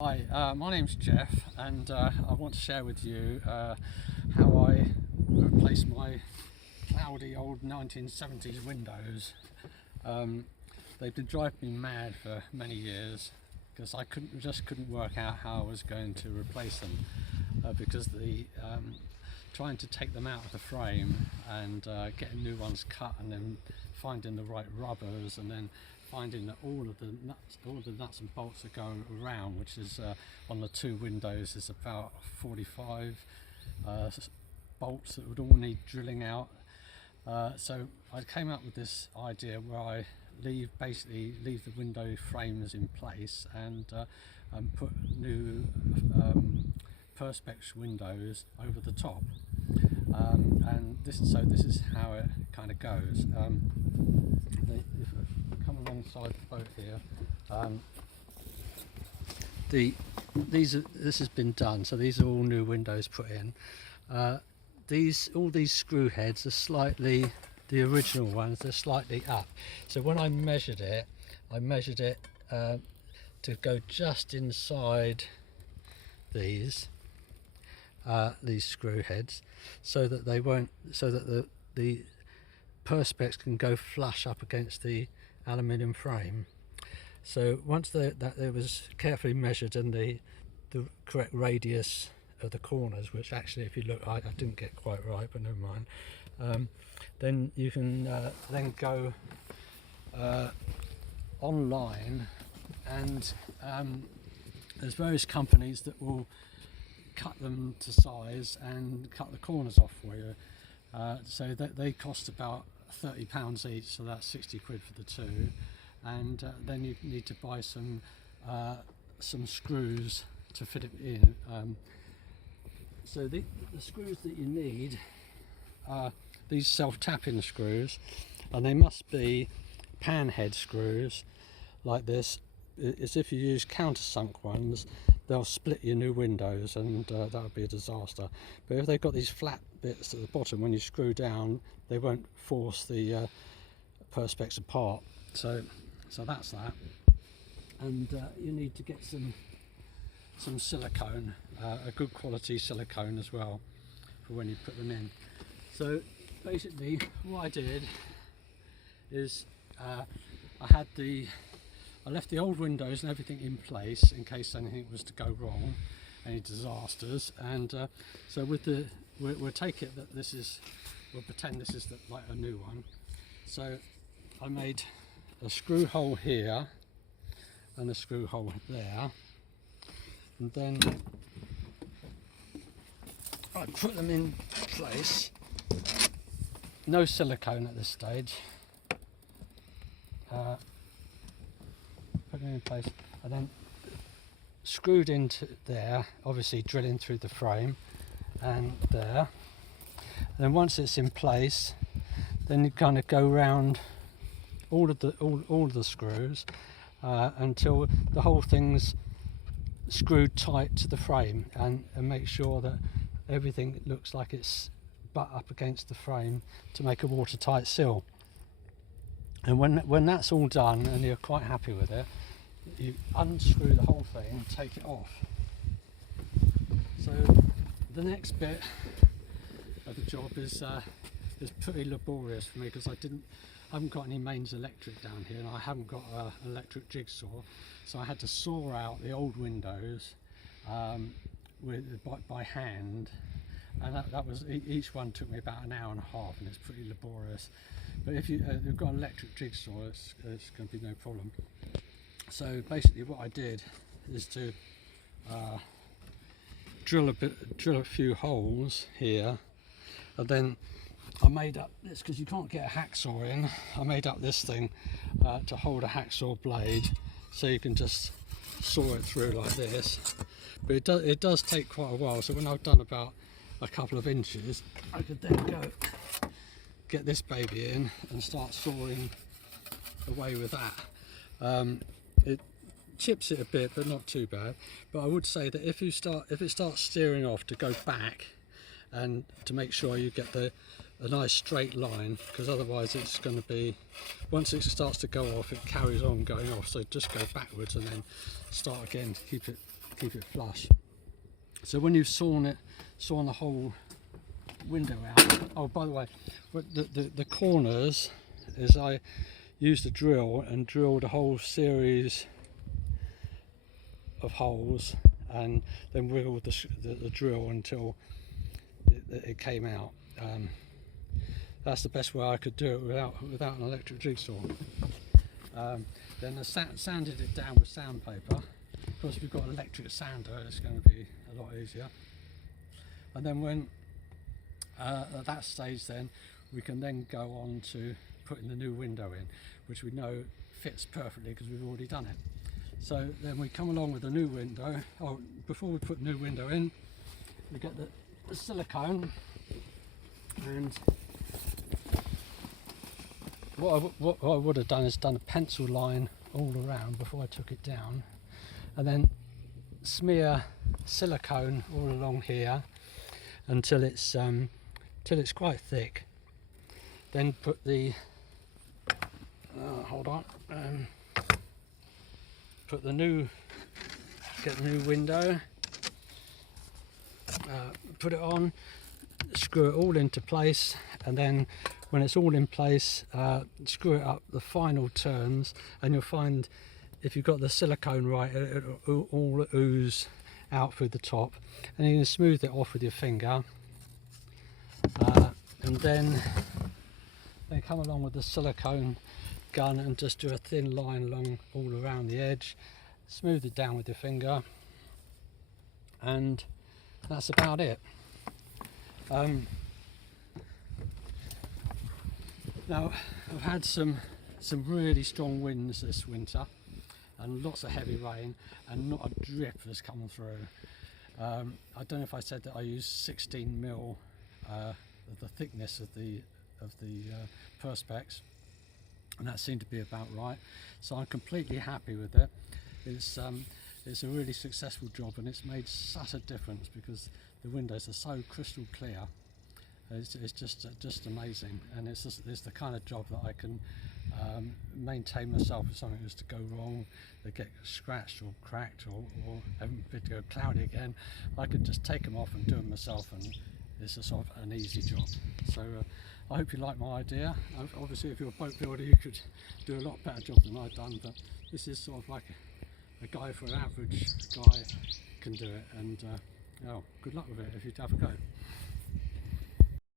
Hi, my name's Jeff, and I want to share with you how I replaced my cloudy old 1970s windows. They've been driving me mad for many years because I couldn't work out how I was going to replace them because trying to take them out of the frame and getting new ones cut, and then finding the right rubbers, and then finding that all of the nuts and bolts that go around, which is on the two windows is about 45 bolts that would all need drilling out. So I came up with this idea where I basically leave the window frames in place and put new Perspex windows over the top. And this is how it kind of goes. If I come alongside the boat here, this has been done. So these are all new windows put in. All these screw heads are slightly, the original ones, they're slightly up. So when I measured it to go just inside these screw heads, so that the Perspex can go flush up against the aluminium frame. So once that it was carefully measured, and the correct radius of the corners, which actually, if you look, I didn't get quite right, but never mind. Then you can then go online, and there's various companies that will cut them to size and cut the corners off for you. So they cost about £30 each, so that's 60 quid for the two. And then you need to buy some screws to fit it in. So the screws that you need are these self-tapping screws, and they must be pan head screws like this. As if you use countersunk ones, they'll split your new windows, and that would be a disaster. But if they've got these flat bits at the bottom, when you screw down, they won't force the Perspex apart. So that's that. And you need to get some silicone, a good quality silicone as well, for when you put them in. So basically what I did is I left the old windows and everything in place in case anything was to go wrong, any disasters. And so we'll take it that we'll pretend this is like a new one. So I made a screw hole here and a screw hole there, and then I put them in place. No silicone at this stage. Put them in place, and then screwed into there, obviously drilling through the frame, and there. And then once it's in place, then you kind of go round all of the screws until the whole thing's screwed tight to the frame, and make sure that everything looks like it's butt up against the frame to make a watertight seal. And when that's all done and you're quite happy with it, you unscrew the whole thing and take it off. So the next bit of the job is pretty laborious for me, because I haven't got any mains electric down here, and I haven't got an electric jigsaw, so I had to saw out the old windows by hand, and that was, each one took me about an hour and a half, and it's pretty laborious. But if you've got an electric jigsaw, it's going to be no problem. So basically what I did is to drill a few holes here, and then I made up this, because you can't get a hacksaw in, I made up this thing to hold a hacksaw blade, so you can just saw it through like this. But it does take quite a while, so when I've done about a couple of inches, I could then get this baby in and start sawing away with that. It chips it a bit, but not too bad. But I would say that if it starts steering off, to go back and to make sure you get a nice straight line, because otherwise it's going to be, once it starts to go off, it carries on going off. So just go backwards and then start again to keep it keep it flush. So when you've sawn the whole window out. Oh, by the way, the corners is I used a drill and drilled a whole series of holes, and then wiggled the drill until it came out. That's the best way I could do it without an electric jigsaw. Then I sanded it down with sandpaper. Of course, if you've got an electric sander, it's going to be a lot easier. And then when at that stage, then we can then go on to putting the new window in, which we know fits perfectly because we've already done it. So then we come along with the new window. Oh, before we put the new window in, we get the silicone, and what I would have done is done a pencil line all around before I took it down, and then smear silicone all along here until it's quite thick. Then put the get the new window, put it on, screw it all into place, and then when it's all in place, screw it up the final turns, and you'll find if you've got the silicone right, it'll all ooze out through the top, and you can smooth it off with your finger, and then come along with the silicone gun and just do a thin line along all around the edge, smooth it down with your finger, and that's about it. Now I've had some really strong winds this winter and lots of heavy rain, and not a drip has come through. I don't know if I said that I used 16mm, the thickness of the Perspex, and that seemed to be about right. So I'm completely happy with it. It's a really successful job, and it's made such a difference because the windows are so crystal clear. It's just amazing, and it's the kind of job that I can maintain myself if something was to go wrong, they get scratched or cracked or having to go cloudy again. I could just take them off and do them myself, and it's a sort of an easy job. So I hope you like my idea. Obviously, if you're a boat builder, you could do a lot better job than I've done, but this is sort of like a guy for an average guy can do it, and good luck with it if you have a go.